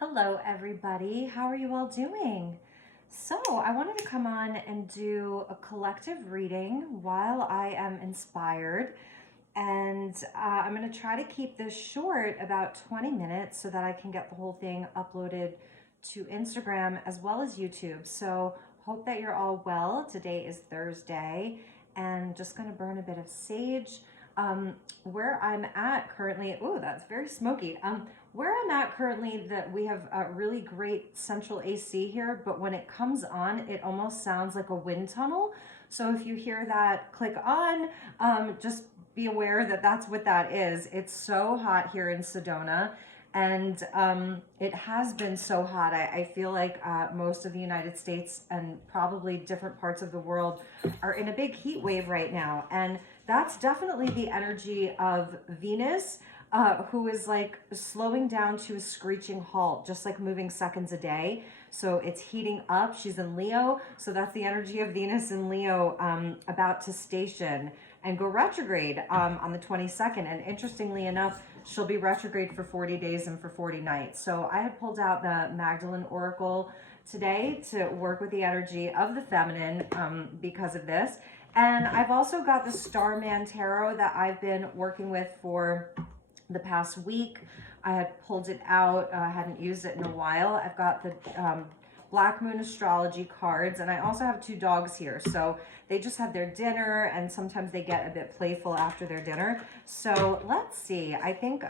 Hello, everybody. How are you all doing? So, I wanted to come on and do a collective reading while I am inspired. And I'm going to try to keep this short, about 20 minutes, so that I can get the whole thing uploaded to Instagram as well as YouTube. So, hope that you're all well. Today is Thursday, and just going to burn a bit of sage. Where I'm at currently, oh, that's very smoky. Where I'm at currently, that we have a really great central AC here, but when it comes on, it almost sounds like a wind tunnel. So if you hear that click on, just be aware that that's what that is. It's so hot here in Sedona, and it has been so hot. I feel like most of the United States and probably different parts of the world are in a big heat wave right now, and that's definitely the energy of Venus, who is like slowing down to a screeching halt, just like moving seconds a day. So it's heating up. She's in Leo. So that's the energy of Venus in Leo, about to station and go retrograde on the 22nd. And interestingly enough, she'll be retrograde for 40 days and for 40 nights. So I had pulled out the Magdalene Oracle today to work with the energy of the feminine because of this. And I've also got the Starman Tarot that I've been working with for the past week. I had pulled it out, hadn't used it in a while. I've got the Black Moon Astrology cards, and I also have two dogs here. So they just had their dinner, and sometimes they get a bit playful after their dinner. So let's see. I think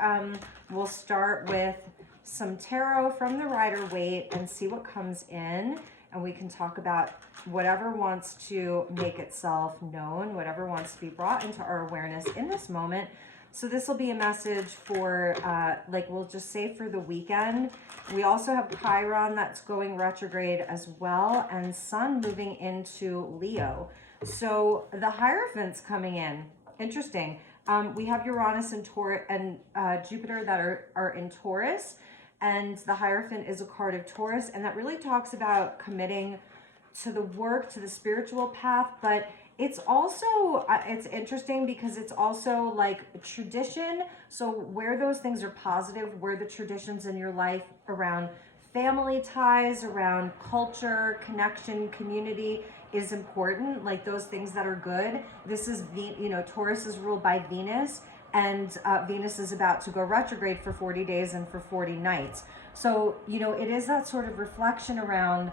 we'll start with some tarot from the Rider-Waite and see what comes in. And we can talk about whatever wants to make itself known, whatever wants to be brought into our awareness in this moment. So this will be a message for, like we'll just say for the weekend. We also have Chiron that's going retrograde as well, and Sun moving into Leo. So the Hierophants coming in, interesting. We have Uranus and Jupiter that are in Taurus, and the Hierophant is a card of Taurus, and that really talks about committing to the work, to the spiritual path, but it's also, it's interesting because it's also like tradition. So where those things are positive, where the traditions in your life around family ties, around culture, connection, community is important, like those things that are good. This is, Taurus is ruled by Venus, and Venus is about to go retrograde for 40 days and for 40 nights. So, it is that sort of reflection around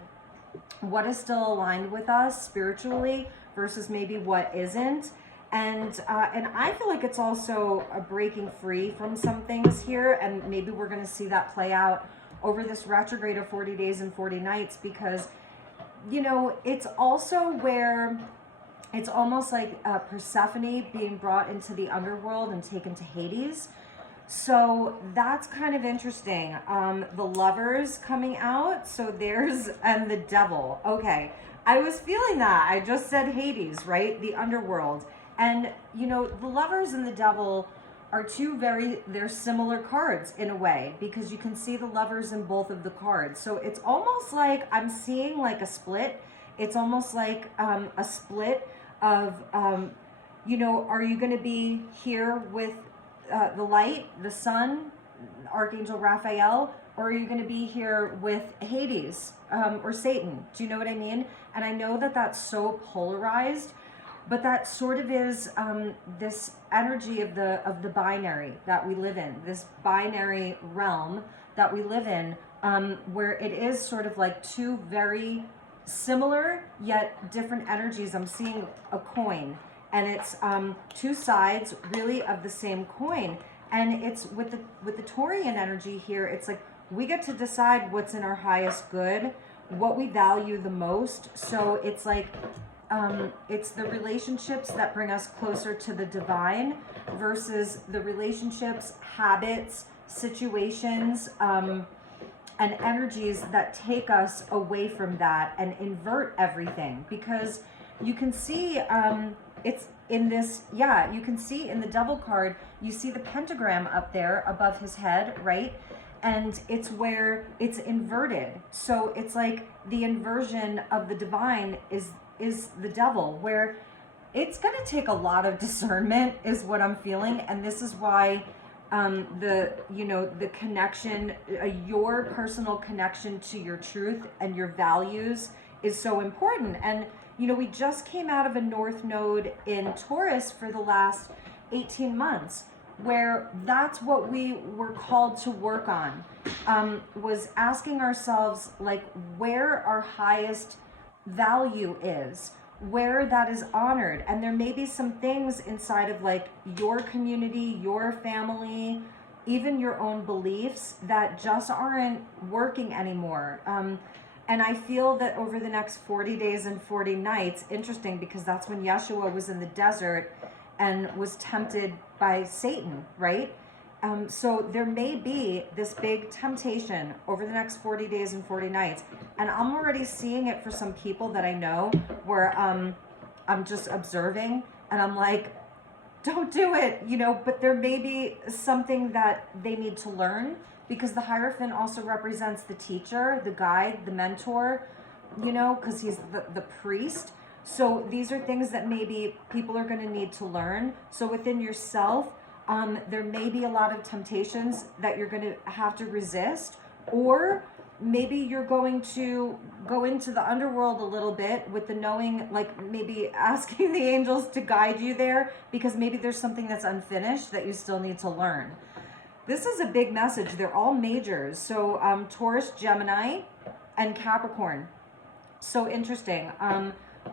what is still aligned with us spiritually versus maybe what isn't. And I feel like it's also a breaking free from some things here, and maybe we're going to see that play out over this retrograde of 40 days and 40 nights, because it's also where it's almost like Persephone being brought into the underworld and taken to Hades. So that's kind of interesting. The Lovers coming out. So and the Devil. Okay. I was feeling that. I just said Hades, right? The underworld. And, the Lovers and the Devil are they're similar cards in a way, because you can see the Lovers in both of the cards. So it's almost like I'm seeing like a split. It's almost like a split of, are you going to be here with the light, the sun, Archangel Raphael, or are you going to be here with Hades or Satan? Do you know what I mean? And I know that that's so polarized, but that sort of is this energy of the binary that we live in, this binary realm that we live in, where it is sort of like two very similar yet different energies. I'm seeing a coin, and it's two sides really of the same coin. And it's with the Taurian energy here, it's like we get to decide what's in our highest good, what we value the most. So it's like it's the relationships that bring us closer to the divine versus the relationships, habits, situations, and energies that take us away from that and invert everything. Because you can see it's in this, you can see in the Devil card, you see the pentagram up there above his head, right? And it's where it's inverted. So it's like the inversion of the divine is the Devil, where it's going to take a lot of discernment is what I'm feeling. And this is why the connection, your personal connection to your truth and your values is so important. And we just came out of a North Node in Taurus for the last 18 months, where that's what we were called to work on, was asking ourselves, like, where our highest value is, where that is honored. And there may be some things inside of, like, your community, your family, even your own beliefs that just aren't working anymore. And I feel that over the next 40 days and 40 nights, interesting, because that's when Yeshua was in the desert and was tempted by Satan, right? So there may be this big temptation over the next 40 days and 40 nights. And I'm already seeing it for some people that I know, where I'm just observing and I'm like, don't do it, but there may be something that they need to learn, because the Hierophant also represents the teacher, the guide, the mentor, because he's the priest. So these are things that maybe people are going to need to learn. So within yourself, there may be a lot of temptations that you're going to have to resist, or maybe you're going to go into the underworld a little bit with the knowing, like maybe asking the angels to guide you there, because maybe there's something that's unfinished that you still need to learn. This is a big message. They're all majors. So Taurus, Gemini, and Capricorn. So interesting.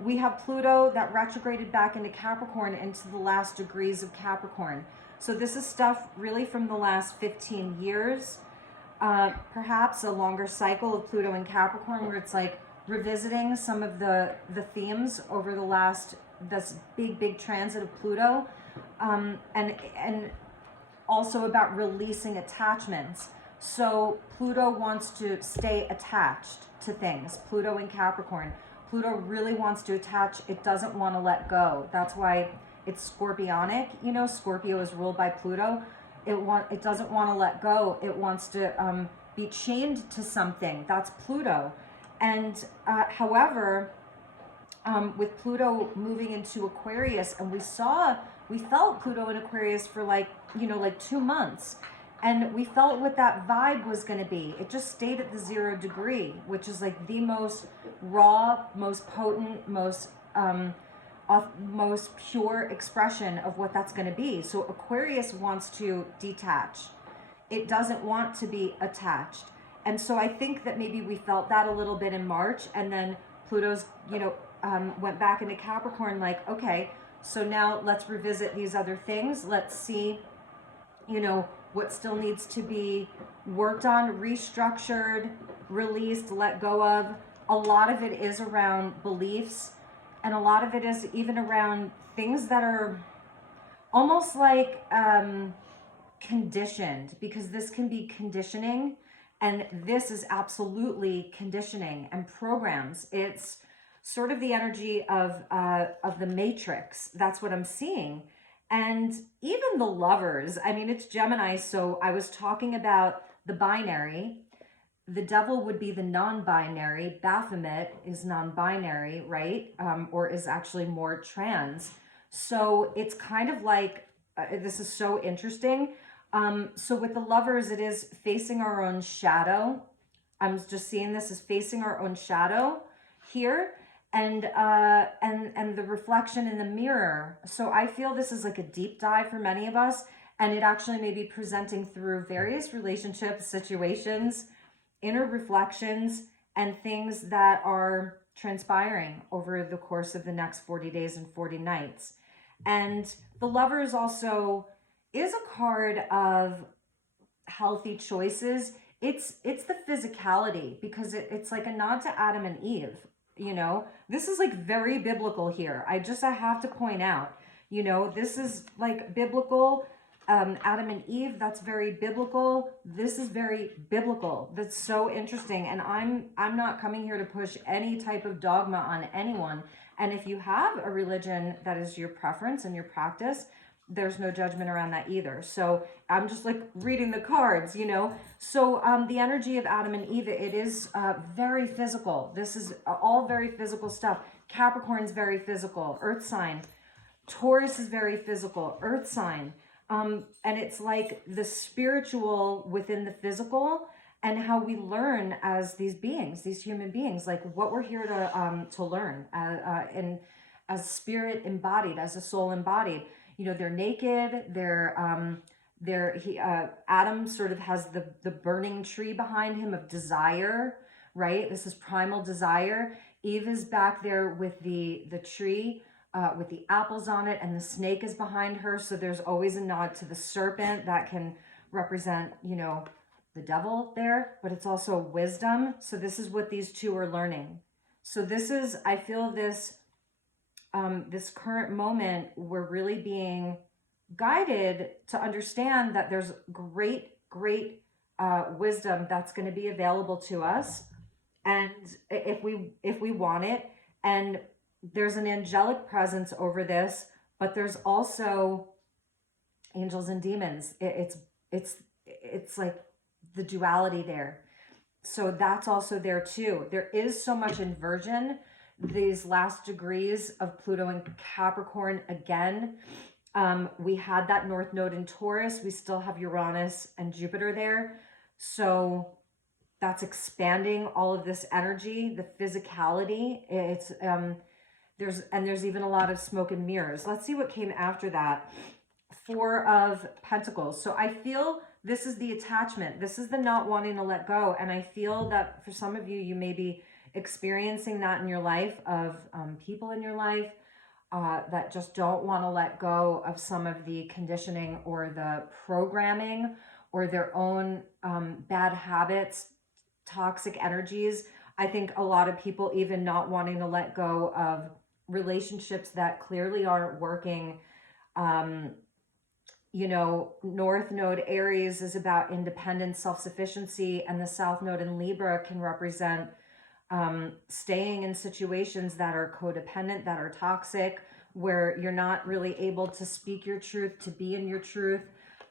We have Pluto that retrograded back into Capricorn, into the last degrees of Capricorn. So this is stuff really from the last 15 years. Perhaps a longer cycle of Pluto and Capricorn, where it's like revisiting some of the themes over the last, this big transit of Pluto, and also about releasing attachments. So Pluto wants to stay attached to things. Pluto and Capricorn. Pluto really wants to attach. It doesn't want to let go. That's why it's scorpionic. Scorpio is ruled by Pluto. It doesn't want to let go. It wants to be chained to something. That's Pluto. And however, with Pluto moving into Aquarius, and we felt Pluto in Aquarius for like 2 months. And we felt what that vibe was going to be. It just stayed at the 0 degree, which is like the most raw, most potent, most pure expression of what that's going to be. So Aquarius wants to detach. It doesn't want to be attached. And so I think that maybe we felt that a little bit in March, and then Pluto's, went back into Capricorn, like, okay, so now let's revisit these other things. Let's see, what still needs to be worked on, restructured, released, let go of. A lot of it is around beliefs, and a lot of it is even around things that are almost like conditioned, because this can be conditioning, and this is absolutely conditioning and programs. It's sort of the energy of the Matrix. That's what I'm seeing. And even the Lovers, I mean, it's Gemini, so I was talking about the binary. The devil would be the non-binary. Baphomet is non-binary, right? Or is actually more trans. So it's kind of like, this is so interesting. So with the Lovers, it is facing our own shadow. I'm just seeing this as facing our own shadow here. And the reflection in the mirror. So I feel this is like a deep dive for many of us, and it actually may be presenting through various relationships, situations, inner reflections, and things that are transpiring over the course of the next 40 days and 40 nights. And the Lovers also is a card of healthy choices. It's the physicality, because it's like a nod to Adam and Eve. This is like very biblical here. I have to point out, this is like biblical. Adam and Eve, that's very biblical. This is very biblical. That's so interesting. And I'm not coming here to push any type of dogma on anyone. And if you have a religion that is your preference and your practice, there's no judgment around that either. So I'm just like reading the cards, So the energy of Adam and Eve, it is very physical. This is all very physical stuff. Capricorn's very physical, earth sign. Taurus is very physical, earth sign. And it's like the spiritual within the physical, and how we learn as these beings, these human beings, like what we're here to learn, and as spirit embodied, as a soul embodied. You know, they're naked. Adam sort of has the burning tree behind him of desire, right? This is primal desire. Eve is back there with the tree, with the apples on it, and the snake is behind her. So there's always a nod to the serpent that can represent, you know, the devil there, but it's also wisdom. So this is what these two are learning. So this is, I feel this, this current moment, we're really being guided to understand that there's great wisdom that's going to be available to us, and if we want it. And there's an angelic presence over this, but there's also angels and demons. It's like the duality there. So that's also there too. There is so much inversion, these last degrees of Pluto and Capricorn again. We had that North Node in Taurus. We still have Uranus and Jupiter there. So that's expanding all of this energy, the physicality. It's there's even a lot of smoke and mirrors. Let's see what came after that. Four of Pentacles. So I feel this is the attachment. This is the not wanting to let go. And I feel that for some of you, you may be experiencing that in your life, of people in your life that just don't want to let go of some of the conditioning or the programming or their own bad habits, toxic energies. I think a lot of people even not wanting to let go of relationships that clearly aren't working. You know, North Node Aries is about independence, self-sufficiency, and the South Node in Libra can represent staying in situations that are codependent, that are toxic, where you're not really able to speak your truth, to be in your truth.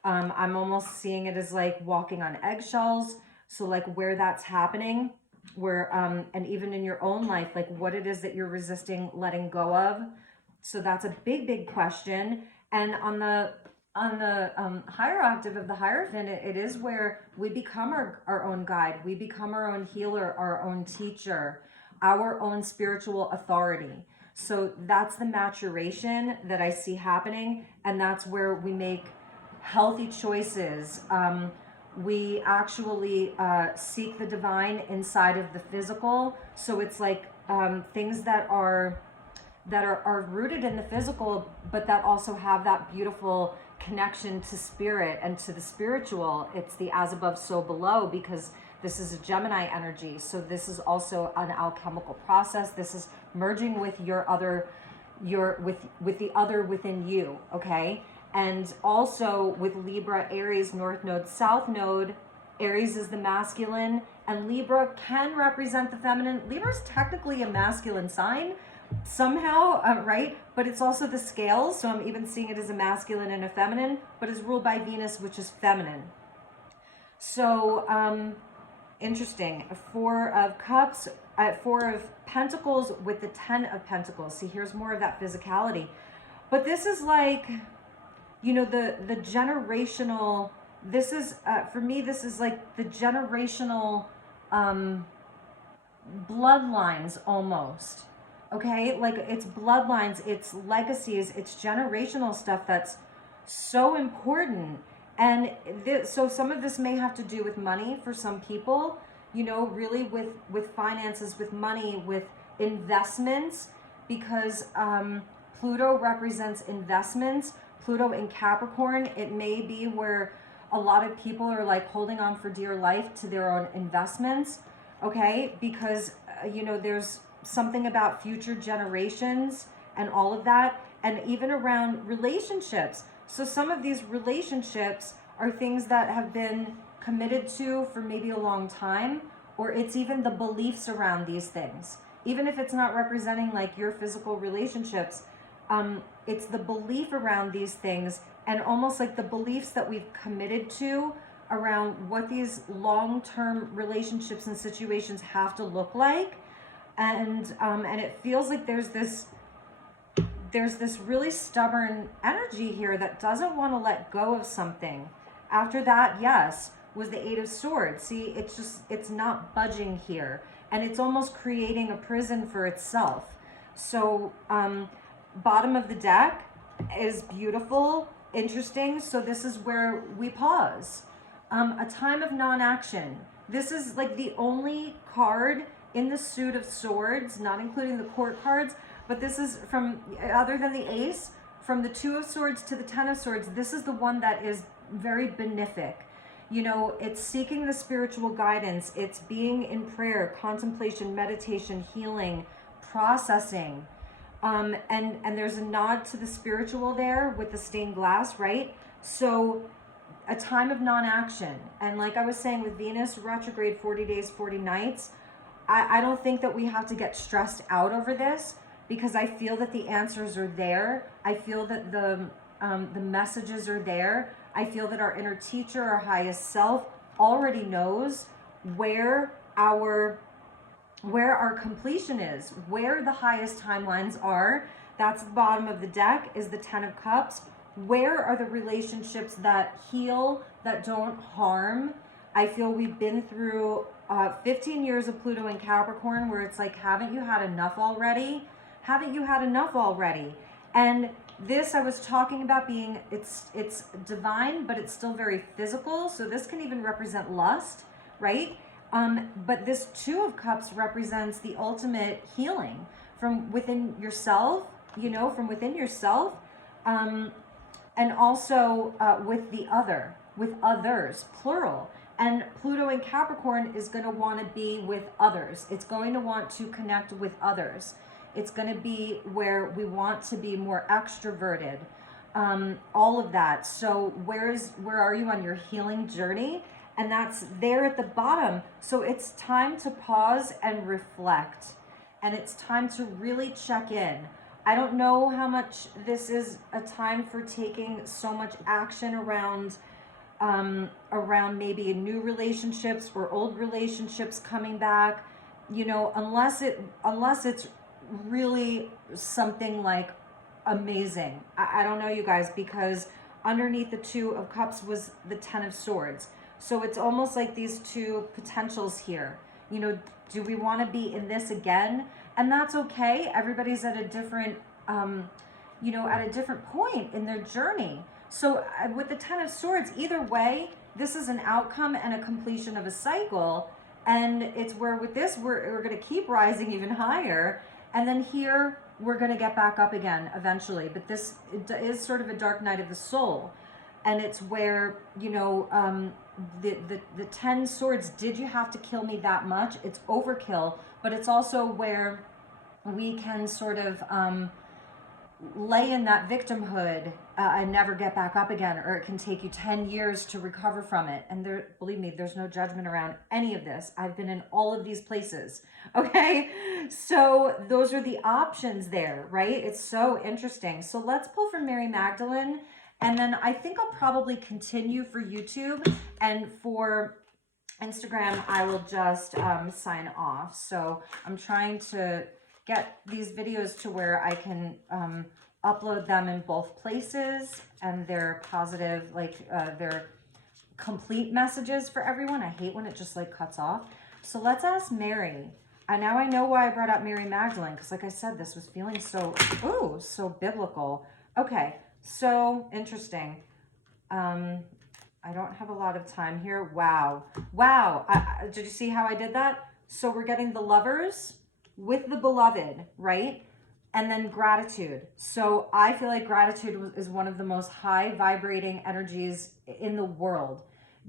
I'm almost seeing it as like walking on eggshells. So like where that's happening, where, and even in your own life, like what it is that you're resisting letting go of. So that's a big question. And on the higher octave of the Hierophant, it is where we become our own guide. We become our own healer, our own teacher, our own spiritual authority. So that's the maturation that I see happening. And that's where we make healthy choices. We actually seek the divine inside of the physical. So it's like things that are rooted in the physical, but that also have that beautiful connection to spirit and to the spiritual. It's the as above, so below, because this is a Gemini energy. So this is also an alchemical process. This is merging with with the other within you, okay? And also with Libra, Aries, North Node, South Node. Aries is the masculine, and Libra can represent the feminine. Libra is technically a masculine sign somehow, right? But it's also the scales. So I'm even seeing it as a masculine and a feminine, but it's ruled by Venus, which is feminine. So interesting. Four of Cups, Four of Pentacles with the 10 of Pentacles. See, here's more of that physicality. But this is like, you know, the generational, this is, for me, this is like the generational bloodlines almost. Okay, like it's bloodlines, it's legacies, it's generational stuff that's so important. And so some of this may have to do with money for some people, you know, really with finances, with money, with investments, because Pluto represents investments. Pluto in Capricorn, it may be where a lot of people are like holding on for dear life to their own investments, okay? Because, you know, there's something about future generations and all of that, and even around relationships. So some of these relationships are things that have been committed to for maybe a long time, or it's even the beliefs around these things. Even if it's not representing like your physical relationships, it's the belief around these things, and almost like the beliefs that we've committed to around what these long-term relationships and situations have to look like. And it feels like there's this there's this really stubborn energy here that doesn't want to let go of something. After that, yes, was the Eight of Swords. See, it's not budging here. And it's almost creating a prison for itself. So, bottom of the deck is beautiful, interesting. So this is where we pause. A time of non-action. This is like the only card in the suit of swords, not including the court cards, but this is from, other than the ace, from the Two of Swords to the Ten of Swords, this is the one that is very benefic. You know, it's seeking the spiritual guidance. It's being in prayer, contemplation, meditation, healing, processing. And there's a nod to the spiritual there with the stained glass, right? So a time of non-action. And like I was saying with Venus retrograde 40 days, 40 nights, I don't think that we have to get stressed out over this, because I feel that the answers are there. I feel that the messages are there. I feel that our inner teacher, our highest self, already knows where our completion is, where the highest timelines are. That's the bottom of the deck, is the Ten of Cups. Where are the relationships that heal, that don't harm? I feel we've been through 15 years of Pluto in Capricorn, where it's like, haven't you had enough already? Haven't you had enough already? And this, I was talking about being, it's divine, but it's still very physical. So this can even represent lust, right? But this Two of Cups represents the ultimate healing from within yourself, you know, from within yourself, and also with the other, with others, plural. And Pluto in Capricorn is going to want to be with others. It's going to want to connect with others. It's going to be where we want to be more extroverted, all of that. So where are you on your healing journey? And that's there at the bottom. So it's time to pause and reflect. And it's time to really check in. I don't know how much this is a time for taking so much action around maybe new relationships or old relationships coming back, you know, unless it's really something like amazing. I don't know, you guys, because underneath the Two of Cups was the Ten of Swords. So it's almost like these two potentials here. You know, do we want to be in this again? And that's okay. Everybody's at a different, at a different point in their journey. So with the Ten of Swords, either way, this is an outcome and a completion of a cycle. And it's where with this, we're going to keep rising even higher. And then here, we're going to get back up again eventually. But this is sort of a dark night of the soul. And it's where, you know, the 10 swords, did you have to kill me that much? It's overkill, but it's also where we can sort of lay in that victimhood and never get back up again, or it can take you 10 years to recover from it. And there, believe me, there's no judgment around any of this. I've been in all of these places, okay? So those are the options there, right? It's so interesting. So let's pull from Mary Magdalene. And then I think I'll probably continue for YouTube, and for Instagram, I will just sign off. So I'm trying to get these videos to where I can upload them in both places, and they're positive, like they're complete messages for everyone. I hate when it just like cuts off. So let's ask Mary. And now I know why I brought up Mary Magdalene, because like I said, this was feeling so, ooh, so biblical. Okay. So interesting. I don't have a lot of time here. Wow. Wow. Did you see how I did that? So we're getting the Lovers with the Beloved, right? And then gratitude. So I feel like gratitude is one of the most high vibrating energies in the world.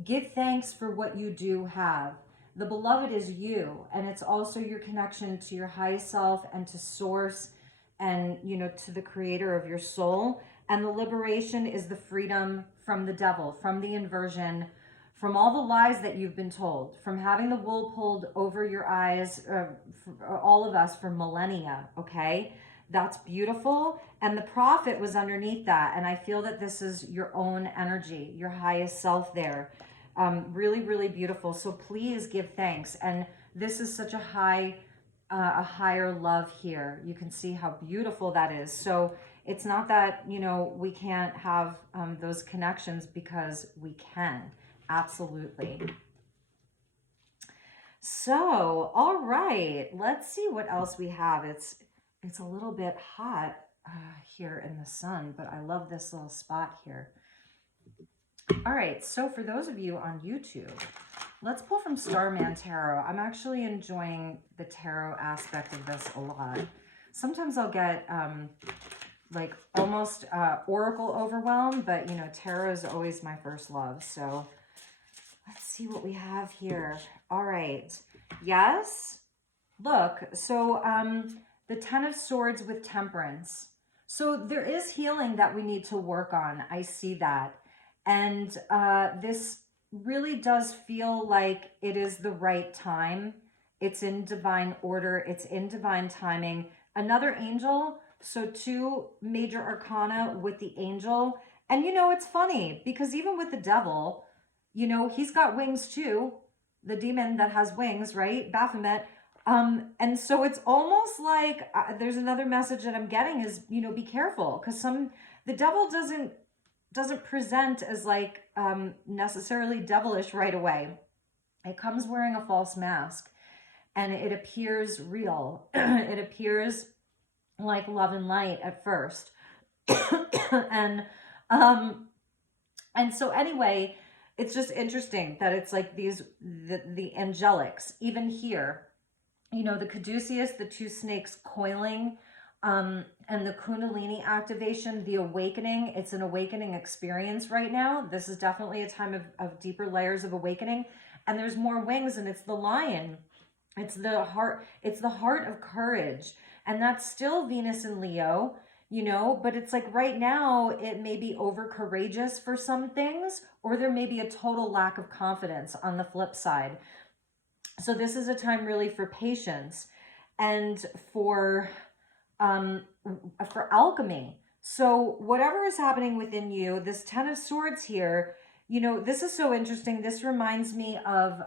Give thanks for what you do have. The Beloved is you, and it's also your connection to your highest self and to source, and, you know, to the creator of your soul. And the liberation is the freedom from the devil, from the inversion, from all the lies that you've been told, from having the wool pulled over your eyes, for all of us, for millennia, okay? That's beautiful. And the Prophet was underneath that. And I feel that this is your own energy, your highest self there. Really, really beautiful. So please give thanks. And this is such a higher love here. You can see how beautiful that is. So It's not that, you know, we can't have those connections, because we can. Absolutely. So, all right, let's see what else we have. It's a little bit hot here in the sun, but I love this little spot here. All right, so for those of you on YouTube, let's pull from Starman Tarot. I'm actually enjoying the tarot aspect of this a lot. Sometimes I'll get like almost oracle overwhelm, but you know, tarot is always my first love. So let's see what we have here. All right. Yes. Look, so the Ten of Swords with Temperance. So there is healing that we need to work on. I see that. And this really does feel like it is the right time. It's in divine order. It's in divine timing. Another angel. So 2 major arcana with the angel. And you know, it's funny because even with the devil, you know, he's got wings too. The demon that has wings, right? Baphomet. And so it's almost like there's another message that I'm getting is, you know, be careful, because the devil doesn't present as like necessarily devilish right away. It comes wearing a false mask, and it appears real. It appears like love and light at first. and so anyway, it's just interesting that it's like the angelics, even here, you know, the caduceus, the 2 snakes coiling, and the kundalini activation, the awakening. It's an awakening experience right now. This is definitely a time of deeper layers of awakening. And there's more wings, and it's the lion. It's the heart of courage. And that's still Venus and Leo, you know, but it's like right now it may be over courageous for some things, or there may be a total lack of confidence on the flip side. So this is a time really for patience and for alchemy. So whatever is happening within you, this 10 of Swords here, you know, this is so interesting. This reminds me of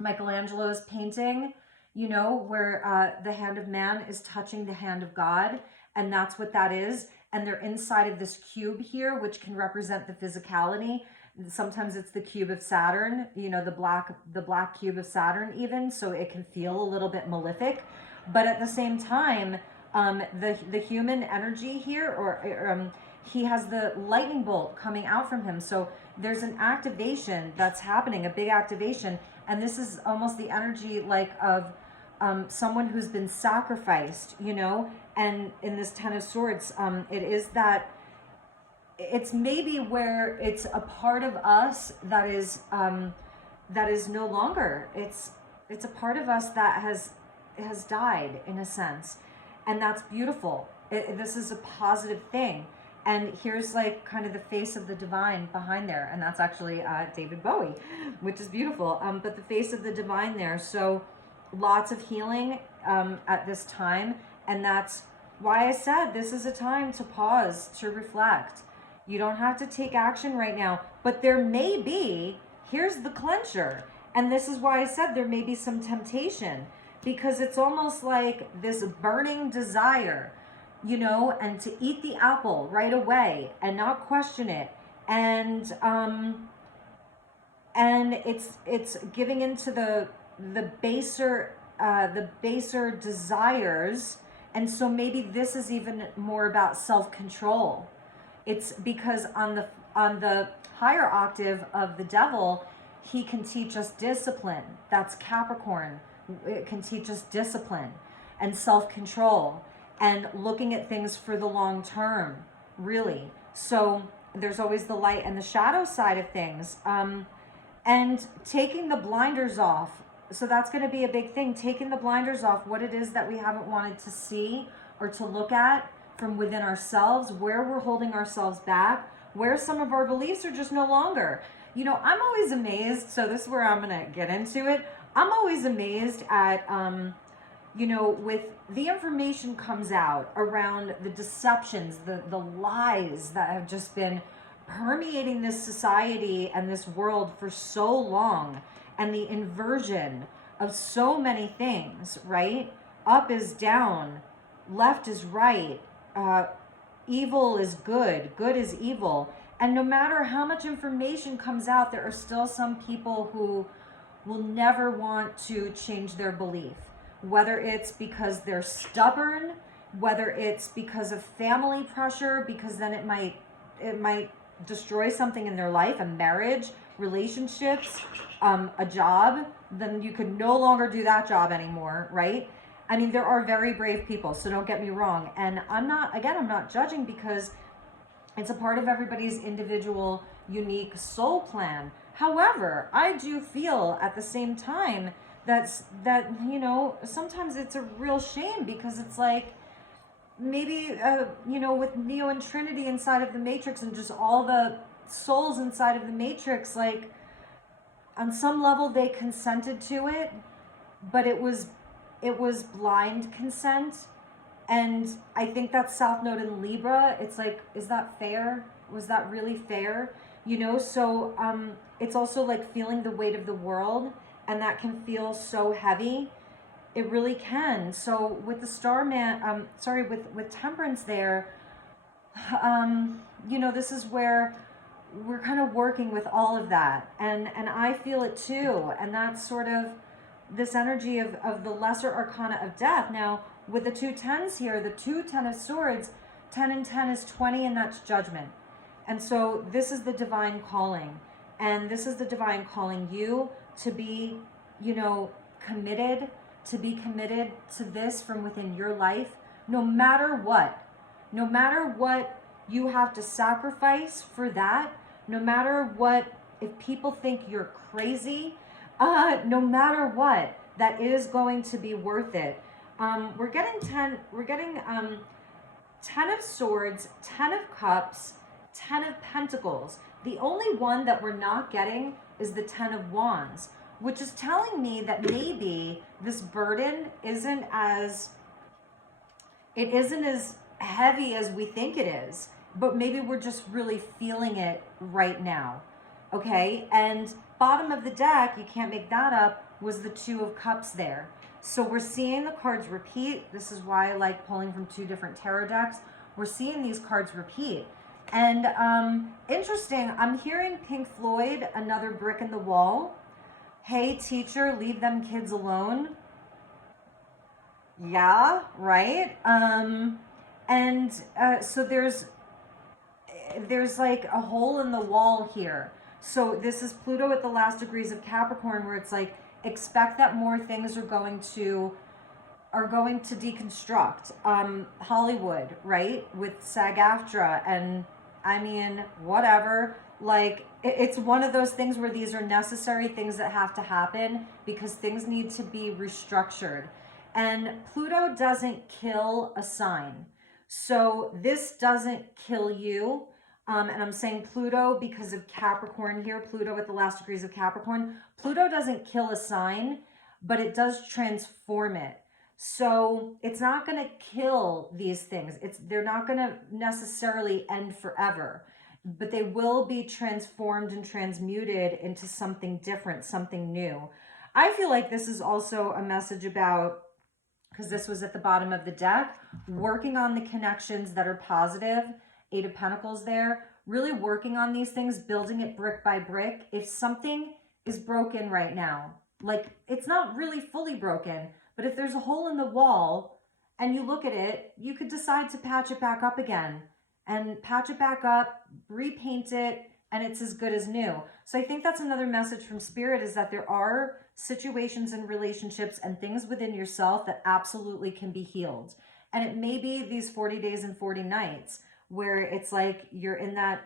Michelangelo's painting, you know, where the hand of man is touching the hand of God. And that's what that is. And they're inside of this cube here, which can represent the physicality. Sometimes it's the cube of Saturn, you know, the black cube of Saturn even, so it can feel a little bit malefic. But at the same time, the human energy here, or he has the lightning bolt coming out from him. So there's an activation that's happening, a big activation. And this is almost the energy like of someone who's been sacrificed, you know. And in this 10 of Swords, it is that it's maybe where it's a part of us that is no longer. It's a part of us that has died in a sense, and that's beautiful. This is a positive thing. And here's like kind of the face of the divine behind there, and that's actually David Bowie, which is beautiful. But the face of the divine there. So lots of healing at this time, and that's why I said this is a time to pause, to reflect. You don't have to take action right now, but there may be, here's the clincher. And this is why I said there may be some temptation, because it's almost like this burning desire, you know, and to eat the apple right away and not question it. And it's giving into the baser desires. And so maybe this is even more about self-control. It's because on the higher octave of the devil, he can teach us discipline. That's Capricorn. It can teach us discipline and self-control and looking at things for the long term, really. So there's always the light and the shadow side of things. And taking the blinders off. So that's going to be a big thing. Taking the blinders off, what it is that we haven't wanted to see or to look at from within ourselves, where we're holding ourselves back, where some of our beliefs are just no longer. You know, I'm always amazed. So this is where I'm going to get into it. I'm always amazed at, you know, with the information comes out around the deceptions, the lies that have just been permeating this society and this world for so long, and the inversion of so many things, right? Up is down, left is right, evil is good, good is evil. And no matter how much information comes out, there are still some people who will never want to change their belief, whether it's because they're stubborn, whether it's because of family pressure, because then it might destroy something in their life, a marriage, relationships, a job. Then you could no longer do that job anymore, right? I mean, there are very brave people, so don't get me wrong. And I'm not judging, because it's a part of everybody's individual, unique soul plan. However, I do feel at the same time that sometimes it's a real shame, because it's like, maybe with Neo and Trinity inside of the Matrix, and just all the souls inside of the Matrix, like, on some level they consented to it, but it was blind consent. And I think that South Node in Libra, it's like, is that fair? Was that really fair? So it's also like feeling the weight of the world, and that can feel so heavy. It really can. So with the Starman, with Temperance there, this is where we're kind of working with all of that. And I feel it too. And that's sort of this energy of the lesser arcana of death. Now, with the 2 10s here, the 2 10 of swords, 10 and 10 is 20, and that's judgment. And so this is the divine calling. And this is the divine calling you to be, committed, to be committed to this from within your life, no matter what you have to sacrifice for that, no matter what, if people think you're crazy, no matter what, that is going to be worth it. We're getting 10 of swords, 10 of cups, 10 of pentacles. The only one that we're not getting is the 10 of wands, which is telling me that maybe this burden isn't as heavy as we think it is, but maybe we're just really feeling it right now. Okay, and bottom of the deck, you can't make that up, was the 2 of cups there. So we're seeing the cards repeat. This is why I like pulling from 2 different tarot decks. We're seeing these cards repeat. And interesting, I'm hearing Pink Floyd, Another Brick in the Wall. Hey teacher, leave them kids alone. Yeah, right? So there's like a hole in the wall here. So this is Pluto at the last degrees of Capricorn, where it's like, expect that more things are going to deconstruct. Hollywood, right? With SAG-AFTRA, and I mean, whatever. Like, it's one of those things where these are necessary things that have to happen, because things need to be restructured. And Pluto doesn't kill a sign. So this doesn't kill you. And I'm saying Pluto because of Capricorn here, Pluto at the last degrees of Capricorn. Pluto doesn't kill a sign, but it does transform it. So it's not going to kill these things. They're not going to necessarily end forever, but they will be transformed and transmuted into something different, something new. I feel like this is also a message about, because this was at the bottom of the deck, working on the connections that are positive. 8 of Pentacles there, really working on these things, building it brick by brick. If something is broken right now, like, it's not really fully broken, but if there's a hole in the wall and you look at it, you could decide to patch it back up again, and patch it back up, repaint it, and it's as good as new. So I think that's another message from Spirit, is that there are situations and relationships and things within yourself that absolutely can be healed. And it may be these 40 days and 40 nights where it's like you're in that,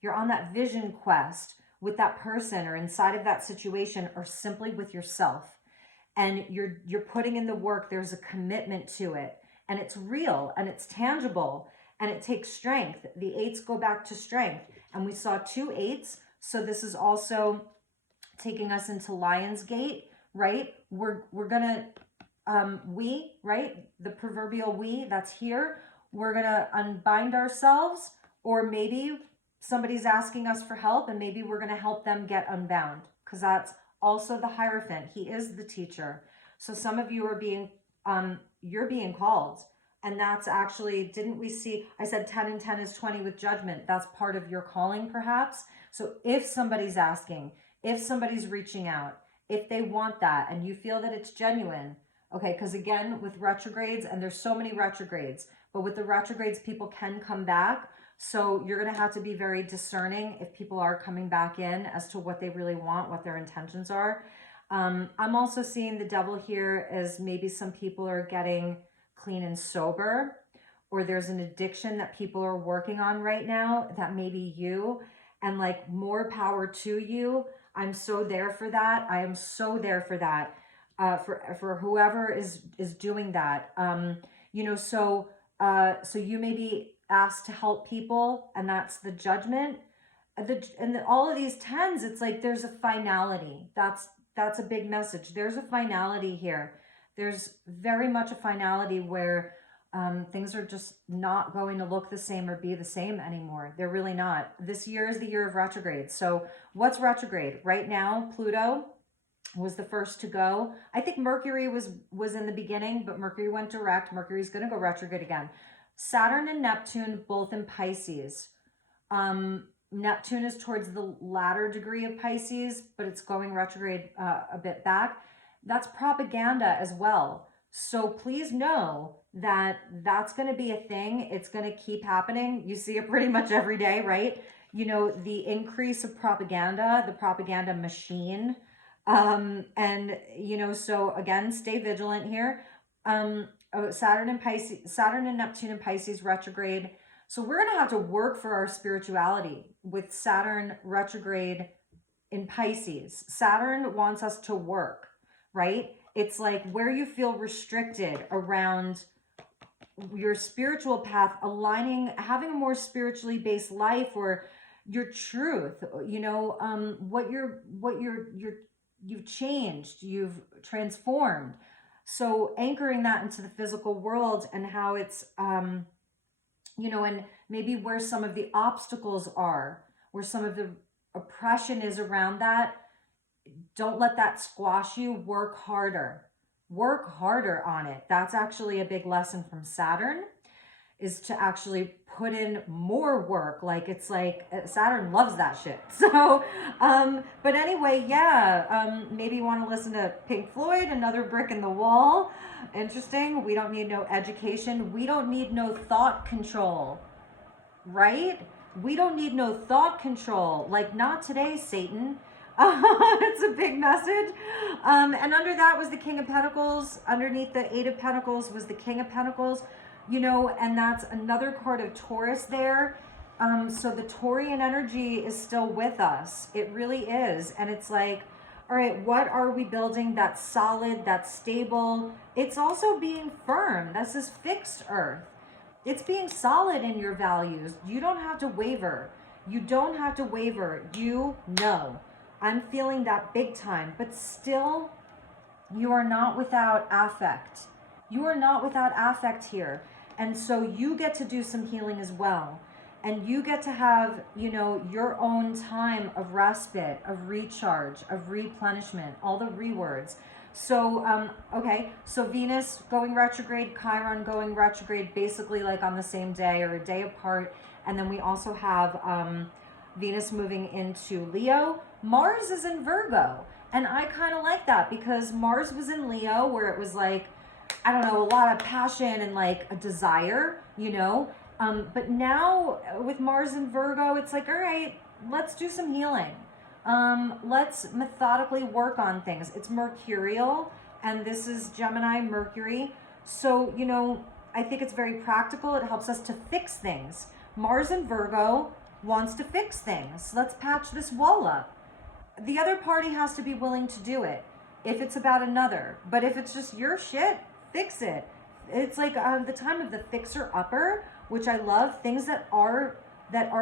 you're on that vision quest with that person, or inside of that situation, or simply with yourself. And you're putting in the work. There's a commitment to it, and it's real, and it's tangible, and it takes strength. The 8s go back to strength, and we saw 2 8s. So this is also taking us into Lionsgate, right? We're gonna, right? The proverbial we that's here. We're gonna unbind ourselves, or maybe somebody's asking us for help, and maybe we're gonna help them get unbound, because that's also the Hierophant. He is the teacher. So some of you are being, you're being called, And that's actually, didn't we see, I said 10 and 10 is 20 with judgment. That's part of your calling perhaps. So if somebody's asking, if somebody's reaching out, if they want that and you feel that it's genuine, okay, because again, with retrogrades, and there's so many retrogrades, but with the retrogrades, people can come back. So you're going to have to be very discerning if people are coming back in as to what they really want, what their intentions are. I'm also seeing the devil here as maybe some people are getting clean and sober, or there's an addiction that people are working on right now that may be you, and like more power to you. I'm so there for that. I am so there for that. For whoever is doing that. So you may be asked to help people, and that's the judgment. All of these tens, it's like there's a finality. That's a big message. There's a finality here. There's very much a finality where things are just not going to look the same or be the same anymore. They're really not. This year is the year of retrograde. So what's retrograde? Right now, Pluto was the first to go. I think Mercury was in the beginning, but Mercury went direct. Mercury's going to go retrograde again. Saturn and Neptune, both in Pisces. Neptune is towards the latter degree of Pisces, but it's going retrograde a bit back. That's propaganda as well. So please know that that's going to be a thing. It's going to keep happening. You see it pretty much every day, right? The increase of propaganda, the propaganda machine. So again, stay vigilant here. Saturn and Neptune in Pisces retrograde. So we're going to have to work for our spirituality with Saturn retrograde in Pisces. Saturn wants us to work, right? It's like where you feel restricted around your spiritual path, aligning, having a more spiritually based life, or your truth, you've changed, you've transformed. So anchoring that into the physical world and how it's, and maybe where some of the obstacles are, where some of the oppression is around that. Don't let that squash you. Work harder on it. That's actually a big lesson from Saturn, is to actually put in more work. Like, it's like Saturn loves that shit. So, but anyway, maybe you want to listen to Pink Floyd, Another Brick in the Wall. Interesting. We don't need no education. We don't need no thought control, right? We don't need no thought control. Like, not today, Satan. It's a big message. And under that was the King of Pentacles. Underneath the Eight of Pentacles was the King of Pentacles. And that's another card of Taurus there. So the Taurian energy is still with us. It really is. And it's like, all right, what are we building that's solid, that's stable? It's also being firm. This is fixed earth. It's being solid in your values. You don't have to waver. You don't have to waver. I'm feeling that big time, but still, you are not without affect. You are not without affect here. And so you get to do some healing as well. And you get to have, your own time of respite, of recharge, of replenishment, all the rewords. So, so Venus going retrograde, Chiron going retrograde, basically like on the same day or a day apart. And then we also have Venus moving into Leo. Mars is in Virgo. And I kind of like that because Mars was in Leo, where it was like, I don't know, a lot of passion and like a desire, but now with Mars in Virgo, it's like, all right, let's do some healing. Let's methodically work on things. It's mercurial, and this is Gemini, Mercury. So, I think it's very practical. It helps us to fix things. Mars in Virgo wants to fix things. Let's patch this wall up. The other party has to be willing to do it if it's about another. But if it's just your shit, fix it. It's like the time of the fixer-upper, which I love. Things that are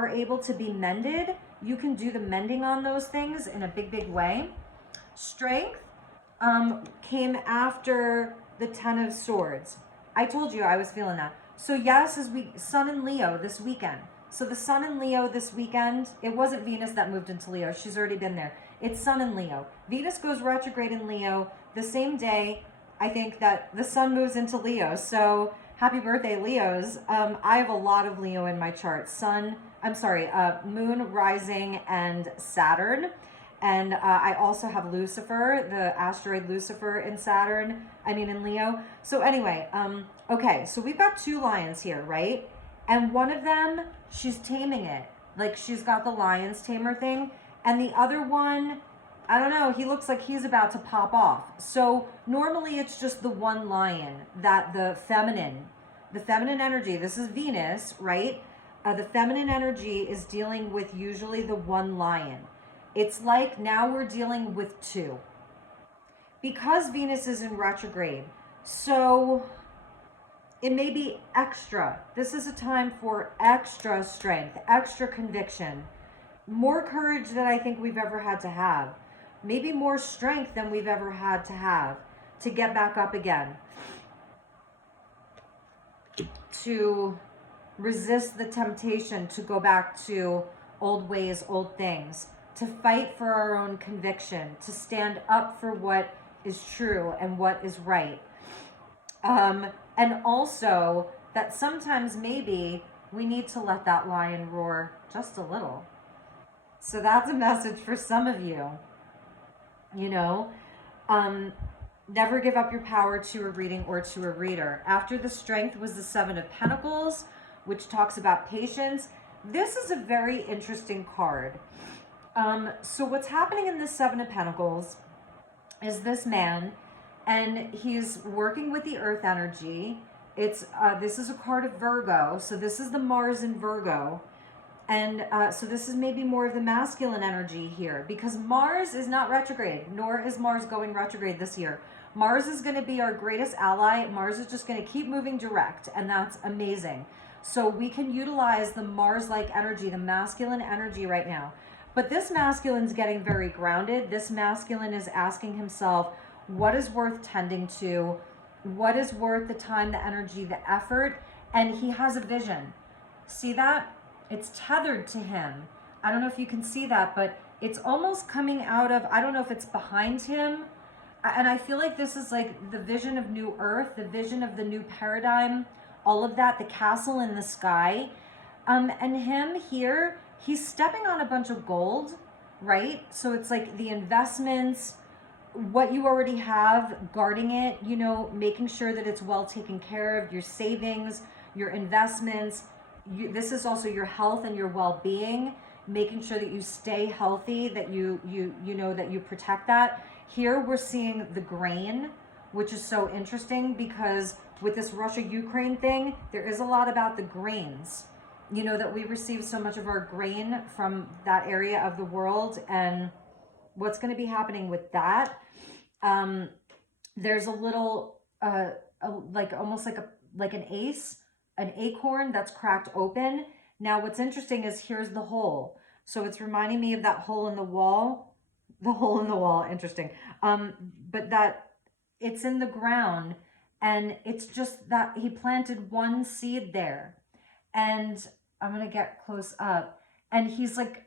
able to be mended, you can do the mending on those things in a big, big way. Strength came after the Ten of Swords. I told you I was feeling that. So yes, Sun in Leo this weekend. So the Sun in Leo this weekend, it wasn't Venus that moved into Leo. She's already been there. It's Sun in Leo. Venus goes retrograde in Leo the same day, I think, that the Sun moves into Leo. So Happy birthday, Leos. I have a lot of Leo in my chart. Moon, rising, and Saturn. And I also have Lucifer, the asteroid Lucifer in Leo. So anyway, okay, so we've got two lions here, right? And one of them, she's taming it. Like she's got the lion's tamer thing. And the other one, I don't know, he looks like he's about to pop off. So normally it's just the one lion that the feminine energy, this is Venus, right? The feminine energy is dealing with usually the one lion. It's like now we're dealing with two because Venus is in retrograde. So it may be extra. This is a time for extra strength, extra conviction, more courage than I think we've ever had to have. Maybe more strength than we've ever had to have to get back up again. To resist the temptation to go back to old ways, old things. To fight for our own conviction. To stand up for what is true and what is right. And also that sometimes maybe we need to let that lion roar just a little. So that's a message for some of you. You know, never give up your power to a reading or to a reader. After the strength was the Seven of Pentacles, which talks about patience. This is a very interesting card. So what's happening in this Seven of Pentacles is this man, and he's working with the earth energy. It's this is a card of Virgo, so this is the Mars in Virgo. And so this is maybe more of the masculine energy here, because Mars is not retrograde, nor is Mars going retrograde this year. Mars is going to be our greatest ally. Mars is just going to keep moving direct, and that's amazing. So we can utilize the Mars-like energy, the masculine energy right now. But this masculine's getting very grounded. This masculine is asking himself, what is worth tending to? What is worth the time, the energy, the effort? And he has a vision. See that? It's tethered to him. I don't know if you can see that, but it's almost coming out of, I don't know if it's behind him. And I feel like this is like the vision of new earth, the vision of the new paradigm, all of that, the castle in the sky. And him here, he's stepping on a bunch of gold, right? So it's like the investments, what you already have, guarding it, you know, making sure that it's well taken care of, your savings, your investments. This is also your health and your well-being, making sure that you stay healthy, that you know, that you protect that. Here we're seeing the grain, which is so interesting because with this Russia-Ukraine thing, there is a lot about the grains. You know, that we receive so much of our grain from that area of the world, and what's going to be happening with that. There's a little, like almost like an ace, an acorn that's cracked open. Now what's interesting is here's the hole. So it's reminding me of that hole in the wall. The hole in the wall, interesting. But that it's in the ground, and it's just that he planted one seed there. And I'm going to get close up. And he's like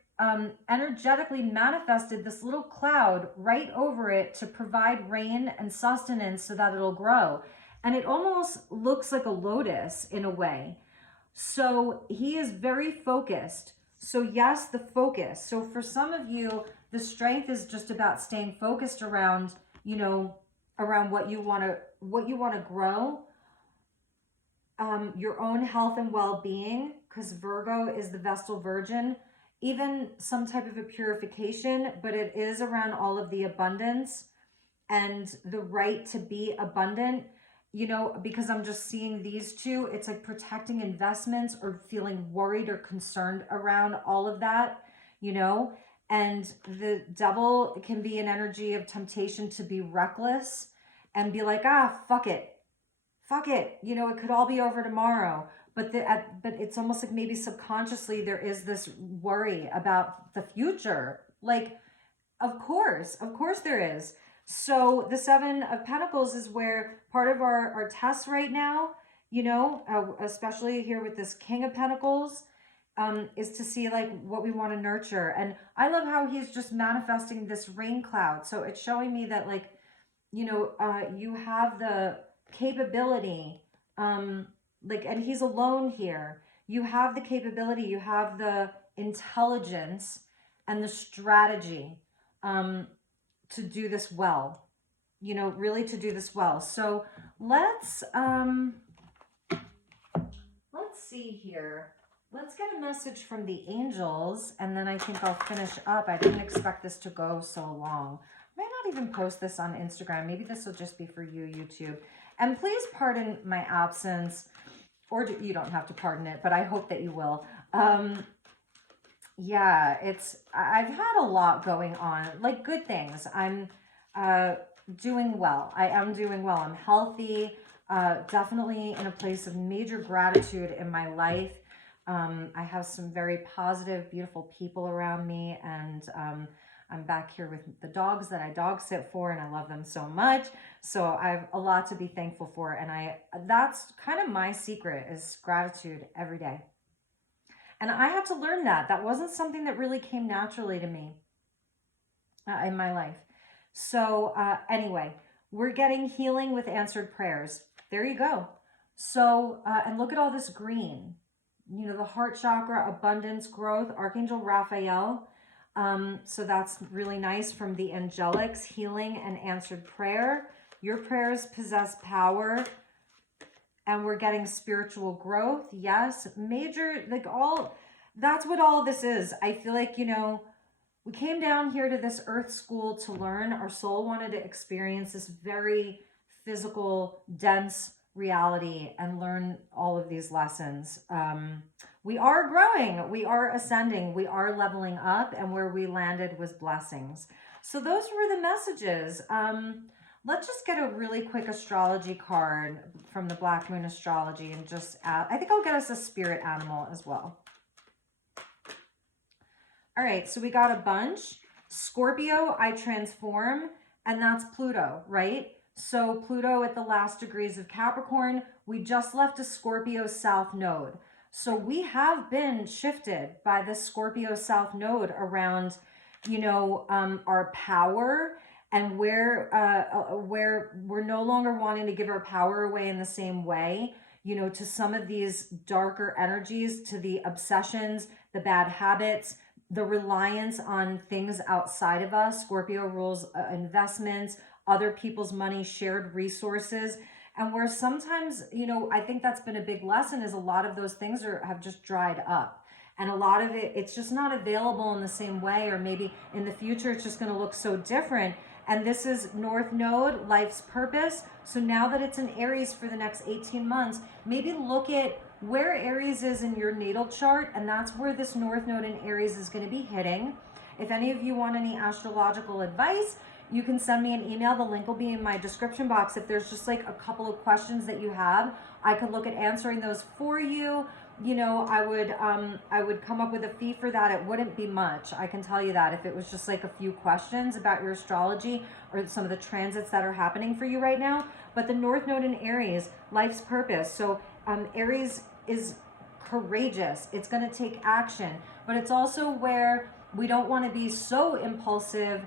energetically manifested this little cloud right over it to provide rain and sustenance so that it'll grow. And it almost looks like a lotus in a way. So he is very focused. So yes, the focus. So for some of you, the strength is just about staying focused around, you know, around what you want to grow, your own health and well-being, because Virgo is the Vestal Virgin, even some type of a purification, but it is around all of the abundance and the right to be abundant, you know, because I'm just seeing these two. It's like protecting investments or feeling worried or concerned around all of that, you know. And the devil can be an energy of temptation to be reckless and be like, fuck it, you know, it could all be over tomorrow. But it's almost like maybe subconsciously there is this worry about the future. Like, of course there is. So the Seven of Pentacles is where part of our test right now, you know, especially here with this King of Pentacles, is to see like what we want to nurture. And I love how he's just manifesting this rain cloud. So it's showing me that, like, you know, you have the capability like, and he's alone here. You have the capability, you have the intelligence and the strategy to do this well, you know, really to do this well. So let's see here. Let's get a message from the angels, and then I think I'll finish up. I didn't expect this to go so long. I might not even post this on Instagram. Maybe this will just be for you, YouTube. And please pardon my absence, or you don't have to pardon it, but I hope that you will. Yeah, I've had a lot going on, like good things. I'm doing well. I am doing well. I'm healthy, definitely in a place of major gratitude in my life. I have some very positive, beautiful people around me, and I'm back here with the dogs that I dog sit for, and I love them so much. So I have a lot to be thankful for, and that's kind of my secret, is gratitude every day. And I had to learn that. That wasn't something that really came naturally to me in my life. So anyway, we're getting healing with answered prayers. There you go. So, and look at all this green. You know, the heart chakra, abundance, growth, Archangel Raphael. So that's really nice, from the angelics, healing and answered prayer. Your prayers possess power. And we're getting spiritual growth. Yes, major, like that's what all of this is. I feel like, you know, we came down here to this earth school to learn. Our soul wanted to experience this very physical, dense reality and learn all of these lessons. We are growing, we are ascending, we are leveling up, and where we landed was blessings. So those were the messages. Let's just get a really quick astrology card from the Black Moon Astrology, and just add, I think I'll get us a spirit animal as well. All right, so we got a bunch. Scorpio, I transform, and that's Pluto, right? So Pluto at the last degrees of Capricorn, we just left a Scorpio South node. So we have been shifted by the Scorpio South node around, you know, our power, and where we're no longer wanting to give our power away in the same way, you know, to some of these darker energies, to the obsessions, the bad habits, the reliance on things outside of us. Scorpio rules investments, other people's money, shared resources. And where sometimes, you know, I think that's been a big lesson, is a lot of those things have just dried up. And a lot of it, it's just not available in the same way, or maybe in the future, it's just going to look so different. And this is North Node, life's purpose. So now that it's in Aries for the next 18 months, maybe look at where Aries is in your natal chart, and that's where this North Node in Aries is going to be hitting. If any of you want any astrological advice, you can send me an email. The link will be in my description box. If there's just like a couple of questions that you have, I could look at answering those for you. You know, I would come up with a fee for that. It wouldn't be much, I can tell you that, if it was just like a few questions about your astrology or some of the transits that are happening for you right now. But the North Node in Aries, life's purpose. So Aries is courageous. It's going to take action, but it's also where we don't want to be so impulsive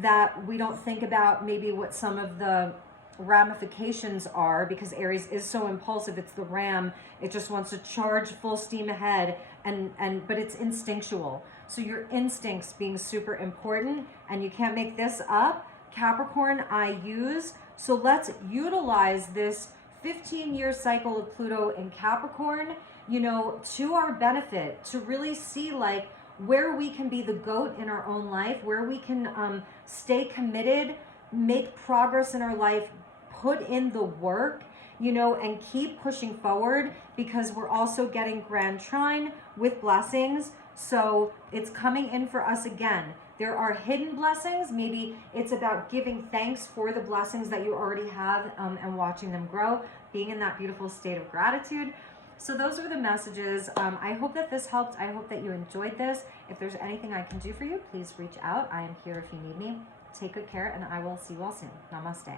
that we don't think about maybe what some of the ramifications are, because Aries is so impulsive. It's the ram. It just wants to charge full steam ahead, but it's instinctual. So your instincts being super important, and you can't make this up. Capricorn, I use. So let's utilize this 15-year cycle of Pluto in Capricorn, you know, to our benefit, to really see like where we can be the GOAT in our own life, where we can stay committed, make progress in our life, put in the work, you know, and keep pushing forward, because we're also getting Grand Trine with blessings. So it's coming in for us again. There are hidden blessings. Maybe it's about giving thanks for the blessings that you already have, and watching them grow, being in that beautiful state of gratitude. So those are the messages. I hope that this helped. I hope that you enjoyed this. If there's anything I can do for you, please reach out. I am here if you need me. Take good care, and I will see you all soon. Namaste.